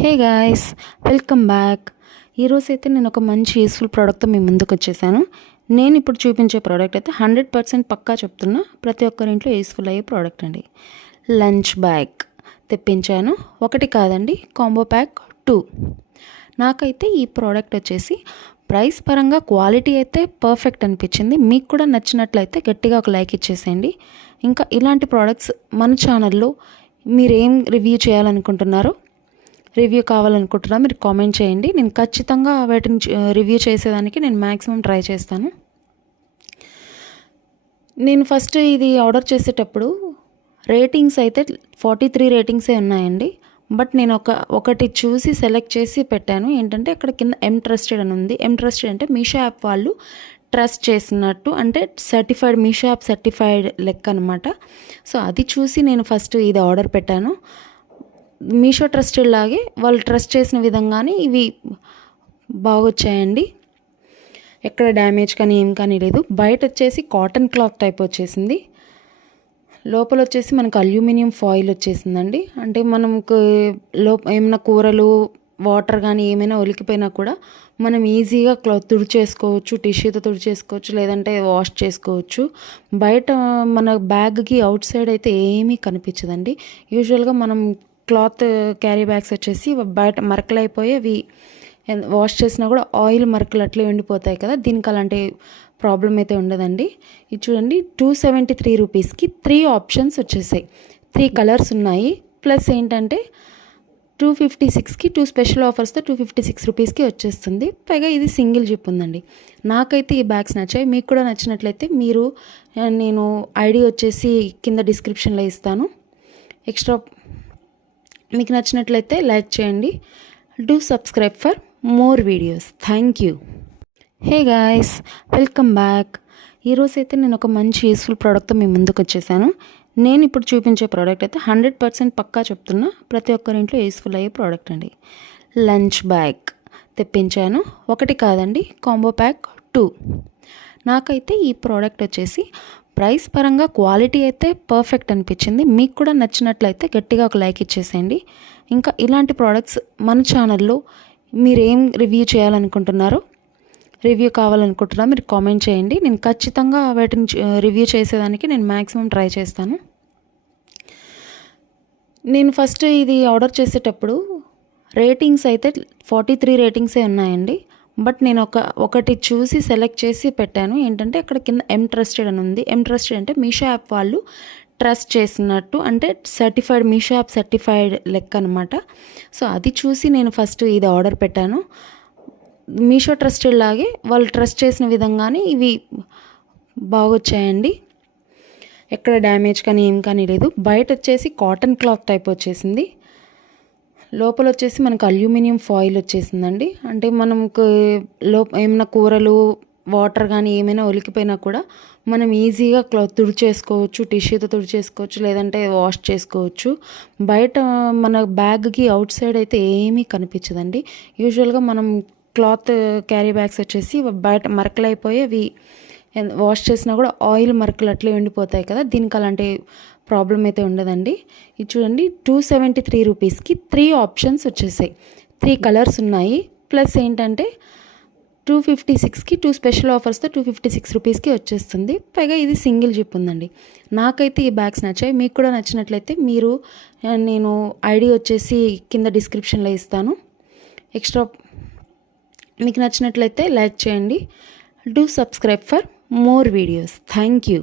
Hey guys, welcome back. ఈరోజు అయితే నేను ఒక మంచి యూస్ఫుల్ ప్రోడక్ట్తో మీ ముందుకు వచ్చేసాను. నేను ఇప్పుడు చూపించే ప్రోడక్ట్ అయితే 100% పక్కా చెప్తున్నా, ప్రతి ఒక్కరి ఇంట్లో యూస్ఫుల్ అయ్యే ప్రోడక్ట్ అండి. లంచ్ బ్యాగ్ తెప్పించాను. ఒకటి కాదండి, కాంబో ప్యాక్ 2. నాకైతే ఈ ప్రోడక్ట్ వచ్చేసి ప్రైస్ పరంగా క్వాలిటీ అయితే పర్ఫెక్ట్ అనిపించింది. మీకు కూడా నచ్చినట్లయితే గట్టిగా ఒక లైక్ ఇచ్చేసేయండి. ఇంకా ఇలాంటి ప్రోడక్ట్స్ మన ఛానల్లో మీరేం రివ్యూ చేయాలనుకుంటున్నారో, రివ్యూ కావాలనుకుంటున్నా మీరు కామెంట్ చేయండి. నేను ఖచ్చితంగా వాటిని రివ్యూ చేసేదానికి నేను మ్యాక్సిమం ట్రై చేస్తాను. నేను ఫస్ట్ ఇది ఆర్డర్ చేసేటప్పుడు రేటింగ్స్ అయితే 43 రేటింగ్సే ఉన్నాయండి. బట్ నేను ఒకటి చూసి సెలెక్ట్ చేసి పెట్టాను. ఏంటంటే అక్కడ కింద ట్రస్టెడ్ అని ఉంది. ట్రస్టెడ్ అంటే మీషో యాప్ వాళ్ళు ట్రస్ట్ చేసినట్టు, అంటే సర్టిఫైడ్, మీషో యాప్ సర్టిఫైడ్ లెక్క అనమాట. సో అది చూసి నేను ఫస్ట్ ఇది ఆర్డర్ పెట్టాను. మీషో ట్రస్టెడ్ లాగే వాళ్ళు ట్రస్ట్ చేసిన విధంగానే ఇవి బాగొచ్చాయండి. ఎక్కడ డ్యామేజ్ కానీ ఏం కానీ లేదు. బయట వచ్చేసి కాటన్ క్లాత్ టైప్ వచ్చేసింది. లోపల వచ్చేసి మనకు అల్యూమినియం ఫాయిల్ వచ్చేసిందండి. అంటే మనకు ఏమైనా కూరలు, వాటర్ కానీ ఏమైనా ఒలికిపోయినా కూడా మనం ఈజీగా క్లాత్ తుడిచేసుకోవచ్చు, టిష్యూతో తుడిచేసుకోవచ్చు, లేదంటే వాష్ చేసుకోవచ్చు. బయట మన బ్యాగ్కి అవుట్ సైడ్ అయితే ఏమీ కనిపించదండి. యూజువల్గా మనం క్లాత్ క్యారీ బ్యాగ్స్ వచ్చేసి బయట మరకలు అయిపోయి అవి వాష్ చేసినా కూడా ఆయిల్ మరకలు అట్లే ఉండిపోతాయి కదా. దీనికి అలాంటి ప్రాబ్లం అయితే ఉండదండి. ఇది చూడండి, 273 రూపీస్కి 3 ఆప్షన్స్ వచ్చేసాయి. 3 కలర్స్ ఉన్నాయి. ప్లస్ ఏంటంటే 256కి 2 స్పెషల్ ఆఫర్స్తో 256 రూపీస్కి వచ్చేస్తుంది. పైగా ఇది సింగిల్ జిప్ ఉందండి. నాకైతే ఈ బ్యాగ్స్ నచ్చాయి. మీకు కూడా నచ్చినట్లయితే నేను ఐడి వచ్చేసి కింద డిస్క్రిప్షన్లో ఇస్తాను. ఎక్స్ట్రా మీకు నచ్చినట్లయితే లైక్ చేయండి. Do subscribe for more videos. Thank you. Hey guys, welcome back. ఈరోజు అయితే నేను ఒక మంచి యూస్ఫుల్ ప్రోడక్ట్తో మీ ముందుకు వచ్చేసాను. నేను ఇప్పుడు చూపించే ప్రోడక్ట్ అయితే 100% పక్కా చెప్తున్నా, ప్రతి ఒక్కరి ఇంట్లో యూస్ఫుల్ అయ్యే ప్రోడక్ట్ అండి. లంచ్ బ్యాగ్ తెప్పించాను. ఒకటి కాదండి, కాంబో ప్యాక్ 2. నాకైతే ఈ ప్రోడక్ట్ వచ్చేసి ప్రైస్ పరంగా క్వాలిటీ అయితే పర్ఫెక్ట్ అనిపించింది. మీకు కూడా నచ్చినట్లయితే గట్టిగా ఒక లైక్ ఇచ్చేసేయండి. ఇంకా ఇలాంటి ప్రోడక్ట్స్ మన ఛానల్లో మీరేం రివ్యూ చేయాలనుకుంటున్నారో, రివ్యూ కావాలనుకుంటున్నా మీరు కామెంట్ చేయండి. నేను ఖచ్చితంగా వాటిని రివ్యూ చేసేదానికి నేను మ్యాక్సిమం ట్రై చేస్తాను. నేను ఫస్ట్ ఇది ఆర్డర్ చేసేటప్పుడు రేటింగ్స్ అయితే 43 రేటింగ్సే ఉన్నాయండి. బట్ నేను ఒకటి చూసి సెలెక్ట్ చేసి పెట్టాను. ఏంటంటే అక్కడ కింద ట్రస్టెడ్ అని ఉంది. ట్రస్టెడ్ అంటే మీషో యాప్ వాళ్ళు ట్రస్ట్ చేసినట్టు, అంటే సర్టిఫైడ్, మీషో యాప్ సర్టిఫైడ్ లెక్క అనమాట. సో అది చూసి నేను ఫస్ట్ ఇది ఆర్డర్ పెట్టాను. మీషో ట్రస్టెడ్ లాగే వాళ్ళు ట్రస్ట్ చేసిన విధంగానే ఇవి బాగొచ్చాయండి. ఎక్కడ డ్యామేజ్ కానీ ఏం కానీ లేదు. బయట వచ్చేసి కాటన్ క్లాత్ టైప్ వచ్చేసింది. లోపల వచ్చేసి మనకు అల్యూమినియం ఫాయిల్ వచ్చేసిందండి. అంటే మనకు ఏమైనా కూరలు, వాటర్ కానీ ఏమైనా ఒలికిపోయినా కూడా మనం ఈజీగా క్లాత్ తుడిచేసుకోవచ్చు, టిష్యూతో తుడిచేసుకోవచ్చు, లేదంటే వాష్ చేసుకోవచ్చు. బయట మన బ్యాగ్కి అవుట్ సైడ్ అయితే ఏమీ కనిపించదండి. యూజువల్గా మనం క్లాత్ క్యారీ బ్యాగ్స్ వచ్చేసి బయట మరకలు అయిపోయి అవి వాష్ చేసినా కూడా ఆయిల్ మరకలు అట్లే ఉండిపోతాయి కదా. దీనికి అలాంటి ప్రాబ్లం అయితే ఉండదండి. ఇది చూడండి, 273 రూపీస్కి 3 ఆప్షన్స్ వచ్చేసాయి. 3 కలర్స్ ఉన్నాయి. ప్లస్ ఏంటంటే 256కి 2 స్పెషల్ ఆఫర్స్తో 256 రూపీస్కి వచ్చేస్తుంది. పైగా ఇది సింగిల్ జిప్ ఉందండి. నాకైతే ఈ బ్యాగ్స్ నచ్చాయి. మీకు కూడా నచ్చినట్లయితే నేను ఐడి వచ్చేసి కింద డిస్క్రిప్షన్లో ఇస్తాను. ఎక్స్ట్రా మీకు నచ్చినట్లయితే లైక్ చేయండి. Do subscribe for more videos. Thank you.